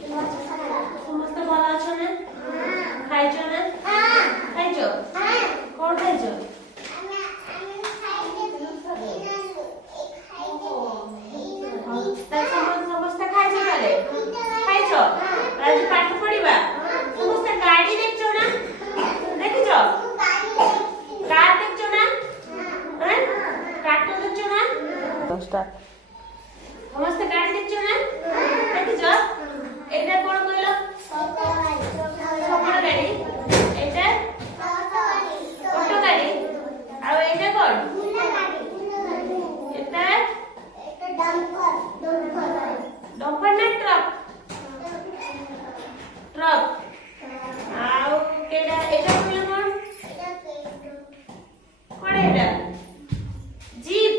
ସମସ୍ତେ ଭଲ ଅଛ ନା? ଖାଇଛ ନା? ଖାଇଛ? କଣ ଖାଇଛ? ସମସ୍ତେ ଖାଇଛ ତାହେଲେ? ଖାଇଛ? ଆଜି ପାଠ ପଢିବା? ସମସ୍ତେ ଗାଡି ଦେଖିଛ ନା? ଦେଖିଛ? କାର ଦେଖିଛ ନା? କାର୍ଟୁନ ଦେଖିଛ ନା? ସମସ୍ତେ ଗାଡି ଦେଖିଛ ନା? ଦେଖିଛ? ଏଇଟା କଣ କହିଲ? ଶଗଡ଼ ଗାଡି। ଏଇଟା ଅଟୋ ଗାଡି। ଆଉ ଏଇଟା କଣ? ଏଟା ଡମ୍ପର ନା ଟ୍ରକ୍? ଟ୍ରକ୍। ଆଉ ଏଇଟା କହିଲ କଣ? କଣ ଏଇଟା? ଜିପ୍।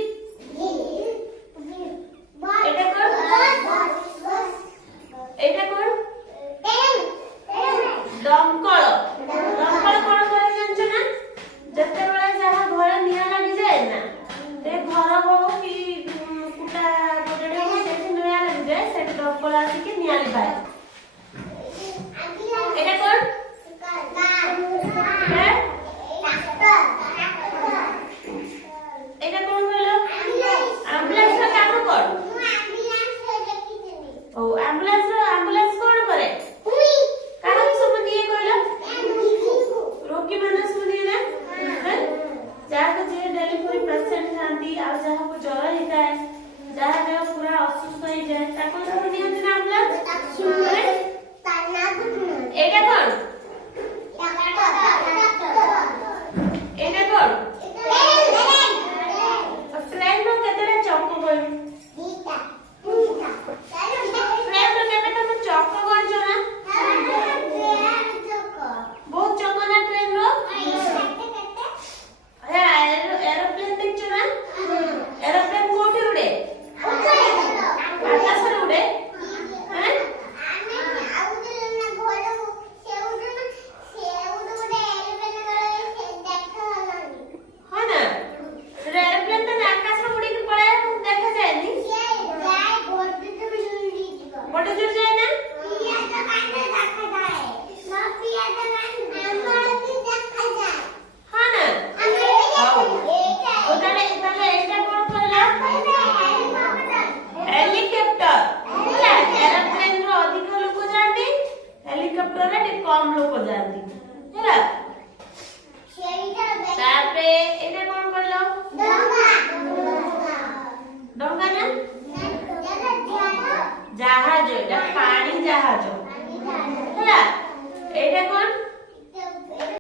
ଏଇଟା କଣ? ଏଇଟା କଣ? ଦମକଳ। ଦମକଳ କଣ କରେ ଜାଣିଛ ନା? ଯେତେବେଳେ ଯାହା ଘରେ ନିଆଁ ଲାଗିଯାଏ ନା, ସେ ଘର ହଉ କି କୁଟା କୋଠରୀ ହଉ ସେଠି ନିଆଁ ଲାଗିଯାଏ, ସେଠି ଦମକଳ ଆସିକି ନିଆଁ ଲିଭାଏ। ଏଇଟା କଣ? ଏଇଟା କଣ କହିଲ? ଆମ୍ବୁଲାନ୍ସ ର କାମ କଣ? ଓ ଆମ୍ବୁଲାନ୍ସ କଣ କରେ? କାହାକୁ ସବୁ ନିଏ କହିଲ? ରୋଗୀ ମାନେ ସବୁ ନିଏ ନା? ଯାହାକୁ ଯିଏ ଡେଲିଭରି ପେସେଣ୍ଟ ଥାନ୍ତି, ଆଉ ଯାହାକୁ ଜ୍ୱର ହେଇଥାଏ, ଯାହା ଦେହ ପୁରା ଅସୁସ୍ଥ ହେଇଯାଏ, ତାକୁ ସବୁ ନିଅନ୍ତି ନା ଆମ୍ବୁଲାନ୍ସ? ଏଇଟା କଣ? ଏଇଟା କଣ? ଟ୍ରେନ ର କେତେଟା ଚକ କହିଲ? ଟ୍ରେନ ର କେତେ ତମ ଚକ ଗଣିଛ ନା? ବହୁତ ଚକ ନା ଟ୍ରେନ ର? ଏରୋପ୍ଲେନ ଦେଖିଛ ନା? ଏରୋପ୍ଲେନ କୋଉଠି ଉଡେ? ଆକାଶରେ ଉଡେ। ହଁ ନା? ଏରୋପ୍ଲେନ ତ ଆକାଶରେ ଉଡିକି ପଳାଏ, ଦେଖାଯାଏନି। ବଡ ଜୋର ଯାଏ ନା? ହଁ ନା? ତାହେଲେ ଏଇଟା କଣ କହିଲା? ହେଲିକପ୍ଟର। ହେଲା, ଏରୋପ୍ଲେନ ର ଅଧିକ ଲୋକ ଯାଆନ୍ତି, ହେଲିକପ୍ଟର ରେ ଟିକେ କମ ଲୋକ ଯାଆନ୍ତି। ହେଲା, ତାପରେ ଏଇଟା କଣ କହିଲ? ଡଙ୍ଗା ନା? ଜାହାଜ। ଏଇଟା ପାଣି ଜାହାଜ।